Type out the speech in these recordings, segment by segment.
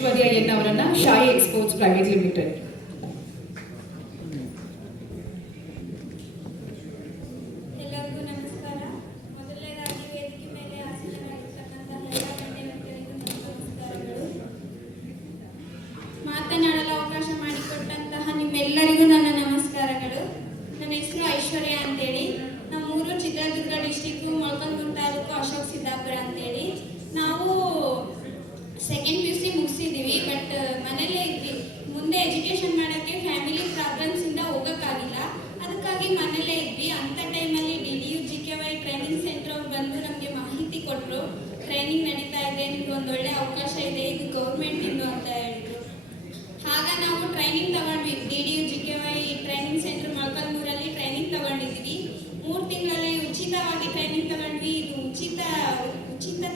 ಐಶ್ವರ್ಯ ಅವರನ್ನ ಶಾಯಿ exports private limited. ಎಲ್ಲರಿಗೂ ನಮಸ್ಕಾರ. ಮೊದಲನೇದಾಗಿ ವೇದಿಕೆ ಮೇಲೆ ಆಸೀನರಾಗಿರ್ತಕ್ಕಂಥ ಎಲ್ಲ ಗಣ್ಯವ್ಯಕ್ತಿಗಳಿಗೂ ನಮಸ್ಕಾರಗಳು. ಮಾತನಾಡಲು ಅವಕಾಶ ಮಾಡಿಕೊಟ್ಟಂತಹ ನಿಮ್ಮೆಲ್ಲರಿಗೂ ನನ್ನ ನಮಸ್ಕಾರಗಳು. ನನ್ನ ಹೆಸರು ಐಶ್ವರ್ಯ ಅಂತೇಳಿ. ನಮ್ಮೂರು ಚಿತ್ರದುರ್ಗ ಡಿಸ್ಟಿಕ್ಕು, ಮೊಳಕಾಲ್ಮೂರು ತಾಲೂಕು, ಅಶೋಕ್ ಸಿದ್ದಾಪುರ ಅಂತೇಳಿ. ನಾವು ಸೆಕೆಂಡ್ PUC ಮುಗಿಸಿದ್ದೀವಿ. ಬಟ್ ಮನೇಲೇ ಇದ್ವಿ. ಮುಂದೆ ಎಜುಕೇಷನ್ ಮಾಡೋಕ್ಕೆ ಫ್ಯಾಮಿಲಿ ಪ್ರಾಬ್ಲಮ್ಸಿಂದ ಹೋಗೋಕ್ಕಾಗಿಲ್ಲ. ಅದಕ್ಕಾಗಿ ಮನೇಲೇ ಇದ್ವಿ. ಅಂಥ ಟೈಮಲ್ಲಿ DDU GKY ಟ್ರೈನಿಂಗ್ ಸೆಂಟರ್ ಅವ್ರು ಬಂದು ನಮಗೆ ಮಾಹಿತಿ ಕೊಟ್ಟರು. ಟ್ರೈನಿಂಗ್ ನಡೀತಾ ಇದೆ, ನಿಮ್ಗೆ ಒಂದು ಒಳ್ಳೆ ಅವಕಾಶ ಇದೆ, ಇದು ಗೌರ್ಮೆಂಟಿಂದು ಅಂತ ಹೇಳಿದ್ರು. ಆಗ ನಾವು ಟ್ರೈನಿಂಗ್ ತಗೊಂಡ್ವಿ. DDU GKY ಟ್ರೈನಿಂಗ್ ಸೆಂಟರ್ ಮೊಳಕಾಲ್ಮೂರಲ್ಲಿ ಟ್ರೈನಿಂಗ್ ತಗೊಂಡಿದ್ವಿ. 3 ತಿಂಗಳಲ್ಲಿ ಉಚಿತವಾಗಿ ಟ್ರೈನಿಂಗ್ ತಗೊಂಡ್ವಿ. ಇದು ಉಚಿತ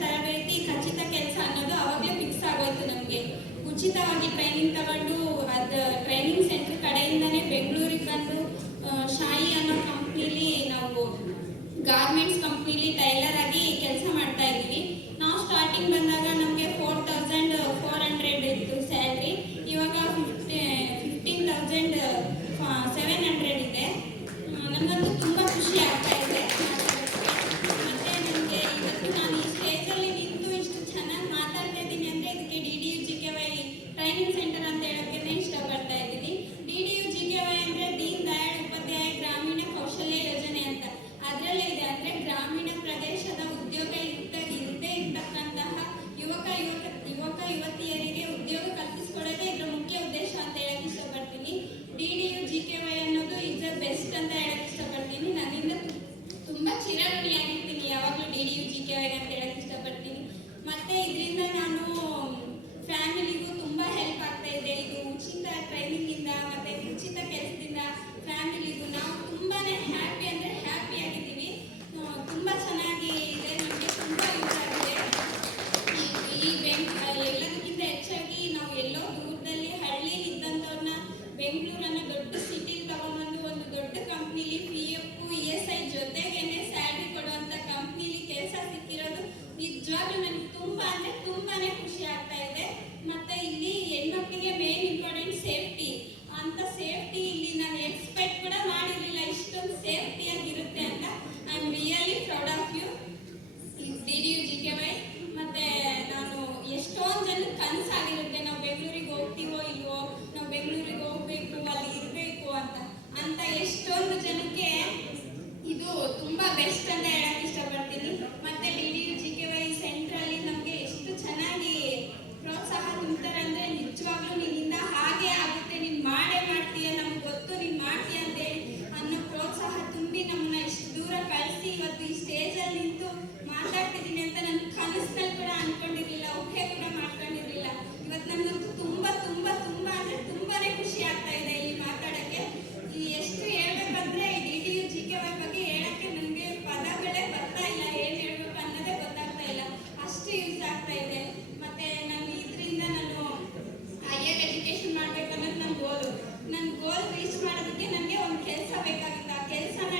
ತರಬೇತಿ, ಖಚಿತ ಕೆಲಸ ಅನ್ನೋದು ಅವಾಗಲೇ ಫಿಕ್ಸ್ ಆಗೋಯ್ತು ನಮಗೆ. ಉಚಿತವಾಗಿ ಟ್ರೈನಿಂಗ್ ತಗೊಂಡು ಅದು ಟ್ರೈನಿಂಗ್ ಸೆಂಟರ್ ಕಡೆಯಿಂದನೇ ಬೆಂಗಳೂರಿಗೆ ಬಂದು ಶಾಯಿ ಅನ್ನೋ ಕಂಪ್ನಿಲಿ ನಾವು ಗಾರ್ಮೆಂಟ್ಸ್ ಕಂಪ್ನಿಲಿ ಟೈಲರ್ ಆಗಿ ಕೆಲಸ ಮಾಡ್ತಾ ಇದ್ವಿ. ನಾವು ಸ್ಟಾರ್ಟಿಂಗ್ ಬಂದಾಗ ನಮಗೆ 4,400 ಇತ್ತು ಸ್ಯಾಲ್ರಿ. ಇವಾಗ 15,700 ಇದೆ. ನಮಗಂತೂ ತುಂಬ ಖುಷಿ ಆಗ್ತಾ ಇದೆ. ಮತ್ತೆ ನನಗೆ ಇವತ್ತು ನಾನು ಈ ಸ್ಟೇಜಲ್ಲಿ ನಿಂತು ಇಷ್ಟು ಚೆನ್ನಾಗಿ ಮಾತಾಡ್ತಾ ಇದ್ದೀನಿ ಅಂದರೆ ಇದಕ್ಕೆ DDU GKY ಟ್ರೈನಿಂಗ್ ಸೆಂಟರ್ ಅಂತ ಹೇಳೋಕ್ಕೆ ಇಷ್ಟಪಡ್ತಾ ಇದ್ದೀನಿ. DDU GKY ಅಂದರೆ ದೀನ್ ದಯಾಳ್ ಉಪಾಧ್ಯಾಯ ಗ್ರಾಮೀಣ ಕೌಶಲ್ಯ ಯೋಜನೆ ಅಂತ ಅದರಲ್ಲೇ ಇದೆ. ಅಂದರೆ ಗ್ರಾಮೀಣ ಪ್ರದೇಶದ ಉದ್ಯೋಗ ಇಲ್ಲದೆ ಇರ್ತಕ್ಕಂತಹ ಯುವಕ ಯುವತಿಯರಿಗೆ ಉದ್ಯೋಗ ಕಲ್ಪಿಸಿಕೊಡೋದೇ ಇದರ ಮುಖ್ಯ ಉದ್ದೇಶ ಅಂತ ಹೇಳಕ್ಕೆ ಇಷ್ಟಪಡ್ತೀನಿ. DDU GKY ಅನ್ನೋದು ಇಸ್ ದ ಬೆಸ್ಟ್ ಅಂತ ಹೇಳಕ್ಕೆ ಇಷ್ಟಪಡ್ತೀನಿ. ನನ್ನಿಂದ ತುಂಬ ಚಿರಋಣಿಯಾಗಿರ್ತೀನಿ ಯಾವಾಗಲೂ DDU GKY ಅಂತ ಹೇಳಕ್ಕೆ ಇಷ್ಟಪಡ್ತೀನಿ. ಮತ್ತು ಇದರಿಂದ ನಾನು ಫ್ಯಾಮಿಲಿಗೂ ತುಂಬ ಹೆಲ್ಪ್ ಆಗ್ತಾ ಇದೆ. ಇದು ಉಚಿತ ಟ್ರೈನಿಂಗಿಂದ ಮತ್ತು ಉಚಿತ ಕೆಲಸದಿಂದ ಫ್ಯಾಮಿಲಿಗೂ ನಾವು ತುಂಬಾ ಹ್ಯಾಪಿ ಅಂದರೆ ಹ್ಯಾಪಿ ಆಗಿದ್ದೀವಿ. ತುಂಬ ಚೆನ್ನಾಗಿ ಇದೆ, ನಮಗೆ ತುಂಬ ಯೂಸ್ ಆಗಿದೆ. ಎಲ್ಲದಕ್ಕಿಂತ ಹೆಚ್ಚಾಗಿ ನಾವು ಎಲ್ಲೋ ದೂರದಲ್ಲಿ ಹಳ್ಳಿಲಿ ಇದ್ದಂಥವ್ರನ್ನ ಬೆಂಗಳೂರನ್ನ ದೊಡ್ಡ ಸಿಟಿಲಿ ತಗೊಂಡ್ಬಂದು ಒಂದು ದೊಡ್ಡ ಕಂಪ್ನಿಲಿ PF ESI ಜೊತೆಗೇನೆ ಸ್ಯಾಲ್ರಿ ಕೊಡುವಂಥ ಕಂಪ್ನಿಲಿ ಕೆಲಸ ಸಿಕ್ಕಿರೋದು ನಿಜವಾಗ್ಲೂ ನನಗೆ ತುಂಬ ಅಂದರೆ ತುಂಬಾನೇ ಖುಷಿ ಆಗ್ತಾ ಇದೆ. ಮತ್ತು ಇಲ್ಲಿ ಹೆಣ್ಮಕ್ಳಿಗೆ ಮೇನ್ ಇಂಪಾರ್ಟೆಂಟ್ ಸೇಫ್ಟಿ. ಅಂತ ಸೇಫ್ಟಿ ಇಲ್ಲಿ ನಾನು ಎಕ್ಸ್ಪೆಕ್ಟ್ ಕೂಡ ಮಾಡಿರಲಿಲ್ಲ ಇಷ್ಟೊಂದು ಸೇಫ್ಟಿಯಾಗಿರುತ್ತೆ ಅಂತ. I am really proud of you DDU GKY. ಮತ್ತು ನಾನು ಎಷ್ಟೊಂದು ಜನಕ್ಕೆ ಕನಸಾಗಿರುತ್ತೆ ನಾವು ಬೆಂಗಳೂರಿಗೆ ಹೋಗ್ತೀವೋ ಇಲ್ವೋ, ನಾವು ಬೆಂಗಳೂರಿಗೆ ಹೋಗ್ಬೇಕು, ಅಲ್ಲಿ ಇರಬೇಕು ಅಂತ ಎಷ್ಟೊಂದು ಜನಕ್ಕೆ ಇದು ತುಂಬ ಬೆಸ್ಟ್ ಅಂತ ಹೇಳಕ್ಕೆ ಇಷ್ಟಪಡ್ತೀನಿ. ಮತ್ತು DDU GKY ಸೆಂಟ್ರಲ್ಲಿ ನಮಗೆ ಎಷ್ಟು ಚೆನ್ನಾಗಿ ಪ್ರೋತ್ಸಾಹ ತುಂಬ್ತಾರೆ ಅಂದರೆ ನಿಜವಾಗ್ಲೂ ನಿನ್ನಿಂದ ಹಾಗೆ ಆಗುತ್ತೆ, ನೀನು ಮಾಡೇ ಮಾಡ್ತೀಯ, ನಮ್ಗೆ ಗೊತ್ತು ನೀನು ಮಾಡ್ತೀಯ ಅಂತೇಳಿ ಅನ್ನೋ ಪ್ರೋತ್ಸಾಹ ತುಂಬಿ ನಮ್ಮನ್ನ ಇಷ್ಟು ದೂರ ಕಳಿಸಿ ಇವತ್ತು ಈ ಸ್ಟೇಜಲ್ಲಿ ನಿಂತು ಮಾತಾಡ್ತಿದ್ದೀನಿ ಅಂತ ನನ್ನ ಕನಸಿನಲ್ಲಿ ಕೂಡ ಅಂದ್ಕೊಂಡಿರಲಿಲ್ಲ, ಊಹೆ ಕೂಡ ಮಾಡ್ಕೊಂಡಿರಲಿಲ್ಲ. ಇವತ್ತು ನಮಗಂತೂ ತುಂಬ ತುಂಬ ತುಂಬ ಅಂದರೆ ತುಂಬಾ ಖುಷಿ ಆಗ್ತಾ ಇದೆ ಇಲ್ಲಿ ಮಾತಾಡೋಕ್ಕೆ. ಎಷ್ಟು ಹೇಳ್ಬೇಕಂದ್ರೆ DDU GKY ಬಗ್ಗೆ ಹೇಳೋಕ್ಕೆ ನನಗೆ ಪದಗಳೇ ಬರ್ತಾ ಇಲ್ಲ, ಏನು ಹೇಳ್ಬೇಕು ಅನ್ನೋದೇ ಗೊತ್ತಾಗ್ತಾ ಇಲ್ಲ, ಅಷ್ಟು ಯೂಸ್ ಆಗ್ತಾ ಇದೆ. ಮತ್ತು ನಾನು ಇದರಿಂದ ನಾನು ಹೈಯರ್ ಎಜುಕೇಷನ್ ಮಾಡಬೇಕನ್ನೋದು ನನ್ನ ಗೋಲ್ ರೀಚ್ ಮಾಡೋದಕ್ಕೆ ನನಗೆ ಒಂದು ಕೆಲಸ ಬೇಕಾಗಿತ್ತು. ಆ ಕೆಲಸನ